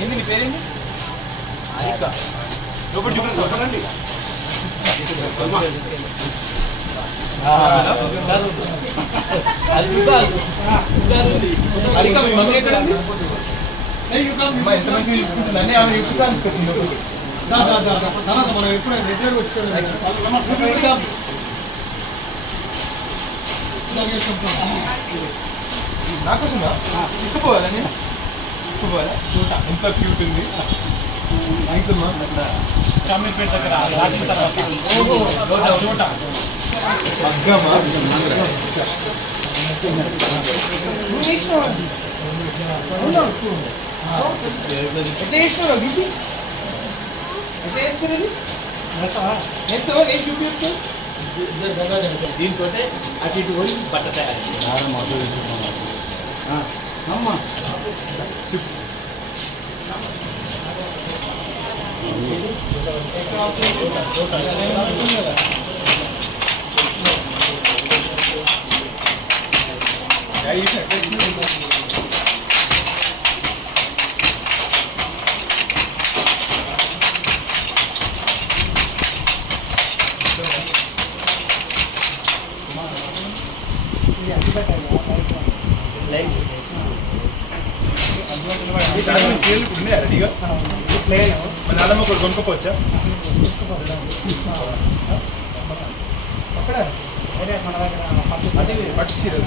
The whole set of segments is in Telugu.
ఏంది నీ పేరేంటి? లోపల చూపించండి. అడిగా మీ మమ్మీ ఎక్కడ ఎంత మంచిగా చూసుకుంటుందని ఆమె చూపిస్తాను తీసుకొచ్చింది. మనం ఎప్పుడు రెగ్యులర్గా వచ్చి నాకోసమా తీసుకుపోవాలా? నేను తీసుకుపోవాలా? ఎంత క్యూట్ ఉంది. థ్యాంక్స్ అమ్మా. చామీపేట దగ్గర అగ్గమ్మా దీంతో అటు ఇటు పోయి బట్ట తయారు. రెడీగా మన నాన్నమ్మ కూడా కొనుక్కోవచ్చా? పట్టు చీరలు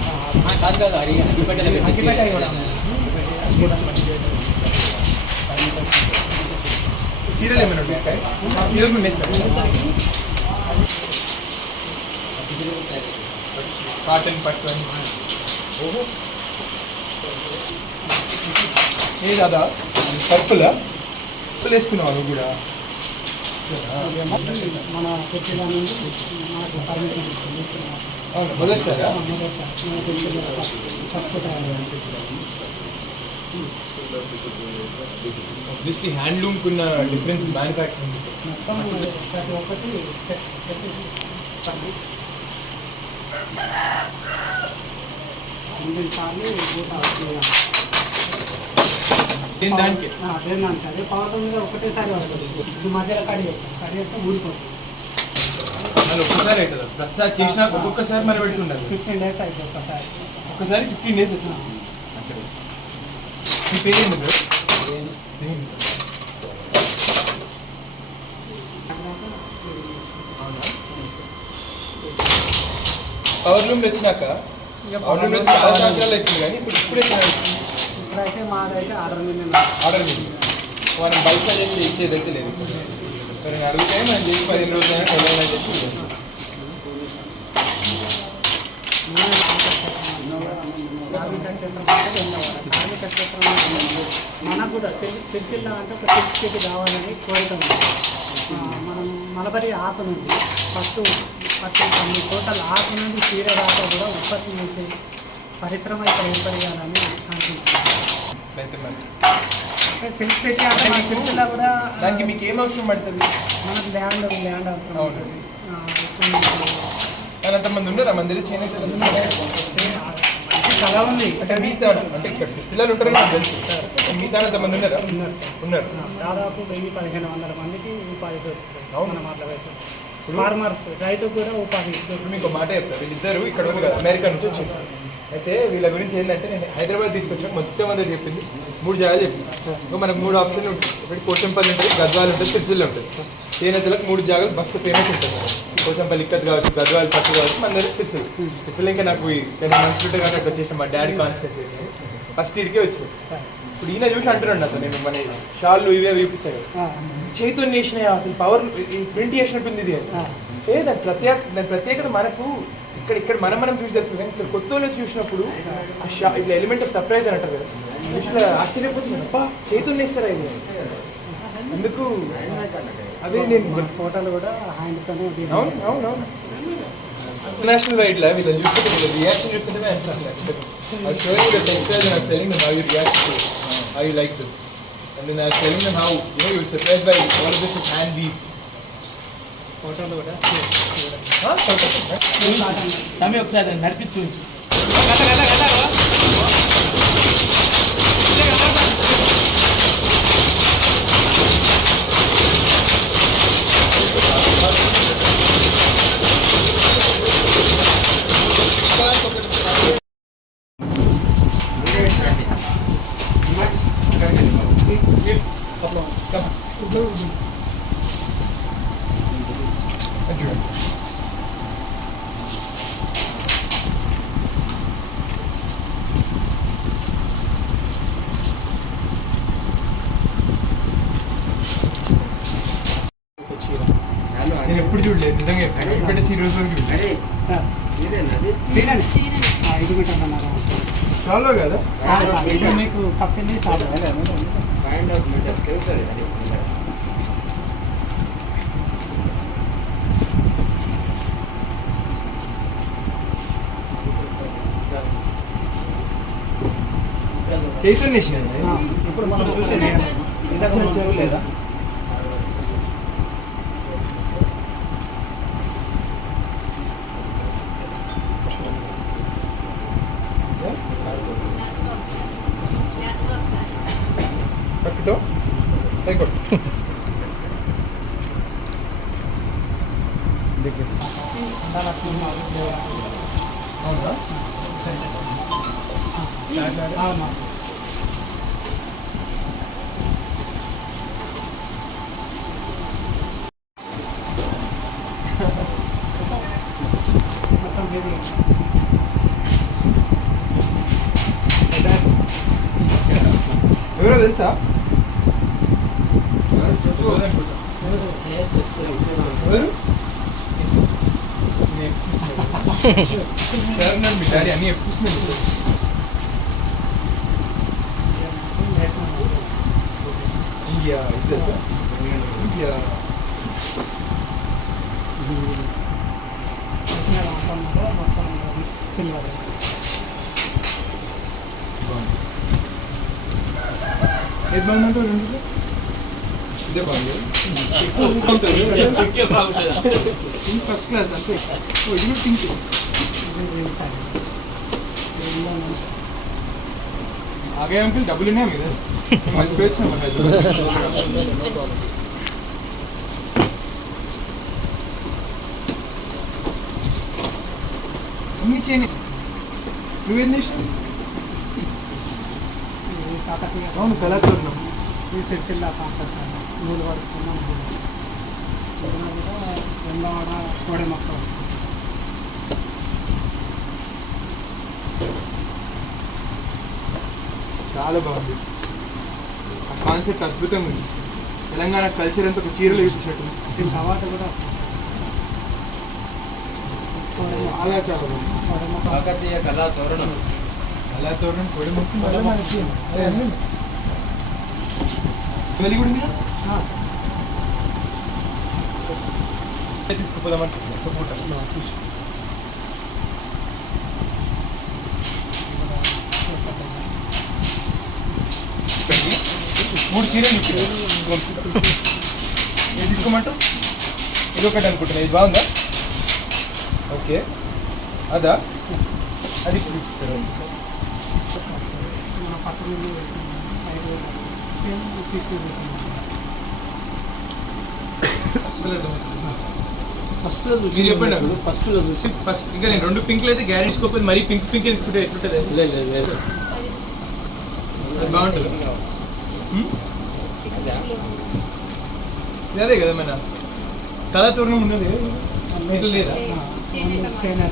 చీరలు ఏమైనా ఉంటాయి? చీరలు ఉన్నాయి సార్. కాటన్ పట్టు అని. ఓహో ఏ దాదా పర్పులా? పర్పుల్ వేసుకున్నావా నువ్వు కూడా? మన పెట్టిన అవును మొదటిసారా? ఆబ్వియస్లీ హ్యాండ్లూమ్కి ఉన్న డిఫరెన్స్ మ్యానుఫ్యాక్చరింగ్ ప్రతి ఒక్కటి దానికి అదే పవర్ మీద ఒకటేసారి వస్తుంది. ఇది మధ్యలో కడిగేస్తే ఊడిపోతుంది. మళ్ళీ ఒక్కసారి అవుతుందా? ప్రతిసారి చేసినా ఒక్కొక్కసారి మరి పెడుతుండాలి. 15 days అయితే ఒక్కసారి 15 days వచ్చింది. మీ పేరు ఏంటి బ్రో? పవర్ లూమ్ వచ్చినాక పవర్ లూమ్ చాలా సంవత్సరాలు అవుతుంది కానీ ఇప్పుడే ఇప్పుడైతే మాదైతే ఆర్డర్ మీద మనం బయట చేసి ఇచ్చేది అయితే లేదు. సరే అడిగితే మనం చేసి 15 రోజులైనా కొనాలని చెప్పి మనకు కూడా సిరిసిల్ల అంటే ఒక సిల్క్ కావాలని కోరిక ఉంది. మనం మలబరి ఆకు నుండి ఫస్ట్ టోటల్ ఆకు నుండి చీర దాకా కూడా ఉత్పత్తి చేసే పరిశ్రమ ఇక్కడ ఏర్పడేయాలని ఆశించాం. సిల్క్ సిటీ అంటే మన సిరిసిల్ల కూడా దానికి మీకు ఏం అవసరం పడుతుంది? మనకు ల్యాండ్ అవసరం ఉంటుంది. కానీ అంతమంది ఉన్నారా మన దగ్గర చాలా ఉంది. అంటే మిగతా అంటే ఇక్కడ సిరిసిల్లాలు ఉంటారని నాకు తెలుసు. మిగతా అంతమంది ఉన్నారా? ఉన్నారు. దాదాపు 1000-1500 మందికి ఉపాధి దొరుకుతుంది. మన మాట్లాడేసి ఫార్మర్స్ రైతుకు కూడా ఉపాధి. ఇప్పుడు మీకు మాట చెప్తారు, వీళ్ళిద్దరు ఇక్కడ ఉంది కదా అమెరికా నుంచి వచ్చారు. అయితే వీళ్ళ గురించి ఏంటంటే నేను హైదరాబాద్ తీసుకొచ్చాను. మొత్తం అందరూ చెప్పింది 3 జాగాలు చెప్పింది. ఇంకా మనకు 3 ఆప్షన్లు ఉంటాయి. ఇప్పుడు కోచంపల్లి ఉంటుంది, గద్వాల్ ఉంటుంది, సిరిసిల్ల ఉంటుంది. చేనేతలకు 3 జాగాలు మస్తు ఫేమస్ ఉంటుంది. కోచంపల్లి ఇక్కత్ కావచ్చు, గద్వాల్ పట్టు కావచ్చు, మన దగ్గర సిరిసిల్ల. ఇంకా నాకు మనసుంటే కానీ అక్కడ వచ్చేసిన మా డాడీ కాన్స్టెన్స్ ఫస్ట్ ఇడికే వచ్చింది. ఇప్పుడు ఈయన చూసి అంటున్నాడు అతను, నేను మన షాళ్ళు ఇవే చూపిస్తాయి చేతితో చేసినాయి అసలు పవర్ ప్రింట్ చేసినట్టుంది ఇది అంటే దాని ప్రత్యేకత మనకు ఇక్కడ మనం చూసి తెలుస్తుంది. ఇక్కడ కొత్త వాళ్ళు చూసినప్పుడు ఇట్లా ఎలిమెంట్ ఆఫ్ సర్ప్రైజ్ అని అంటారు కదా, చూసిన ఆశ్చర్యపోతుంది. అబ్బా చేతులు వేస్తారా ఇది ఎందుకు? అదే నేను ఫోటోలు కూడా హ్యాండ్తోనే. అవును ఇంటర్నేషనల్ వైడ్ లా వీళ్ళు చూస్తుంటే వీళ్ళ రియాక్షన్ చూస్తుంటే how you like this, and then I was telling them how you were surprised by all of this is hand weave. ఫోటోలు కూడా తమ్మి ఒకసారి నడిపించు. అది చూడండి. నేను ఎప్పుడు చూడలేదు నిజంగా చెప్తాను. ఇప్పుడే చీర రోజు వరకు చూడలేదు. సార్ చూడండి 5 మీటర్లు అన్నారు చాలా కదా ఇప్పుడు మీకు పక్కనే సార్ చైతన్య ఇప్పుడు మనం చూసేది లేదా పట్టుతో అయిపోయి అవునా అవునా మొత్తం ఇది ఎవరో తెలుసా ఎవరు మీ డాడీ అన్నీ ఎప్పుడు ఇండియా ఇది తెలుసా ఇండియా మొత్తం సిల్వర్ ఏది బాగుందంటే రెండు ఇదే బాగుంది పింక్ ఫస్ట్ క్లాస్ అంతే ఓ ఇది కూడా పింక్ आगे अंकल डबल नहीं है मेरे मजबूत है मगर नीचे नहीं నువ్వేం చేసావు అవును కళాతోరణం ఈ సిరిసిల్ల కాన్సెప్ట్ నూలు పడుతున్నాం వెంబవాడ కోడె మొక్క చాలా బాగుంది ఆ కాన్సెప్ట్ అద్భుతంగా ఉంది తెలంగాణ కల్చర్ అంతా ఒక చీరలు చూపించినట్టు దీనికి అవార్డు కూడా వస్తుంది చాలా చాలా బాగుంది కోడె మొక్క కాకతీయ కళాతోరణం కళాతోరణం కొడి మొక్క మళ్ళీ మనకి వెళ్ళి కూడా ఉందా? తీసుకుపోదామంటే మూడు చీరలు ఏది తీసుకోమంటావు ఇది ఒకటి అనుకుంటున్నా ఇది బాగుందా ఓకే అదా అది ఇప్పుడు ఇస్తారు మన పక్కన ఫస్ట్ మీరు చెప్పండి నాకు. ఫస్ట్ చూసి ఫస్ట్ ఇంకా నేను రెండు పింక్లు అయితే గ్యారెంటీ తీసుకోకపోతే మరీ పింక్ పింక్ తీసుకుంటే ఎట్లుంటుంది లేదు అది బాగుంటుంది ఇది అదే కదా మన కళాతోరణం ఉన్నది ఇట్లా లేదా చేనేత చాలా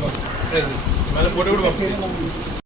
బాగుంది ట్రై చేసి మళ్ళీ ఫోటో కూడా పంపిస్తాను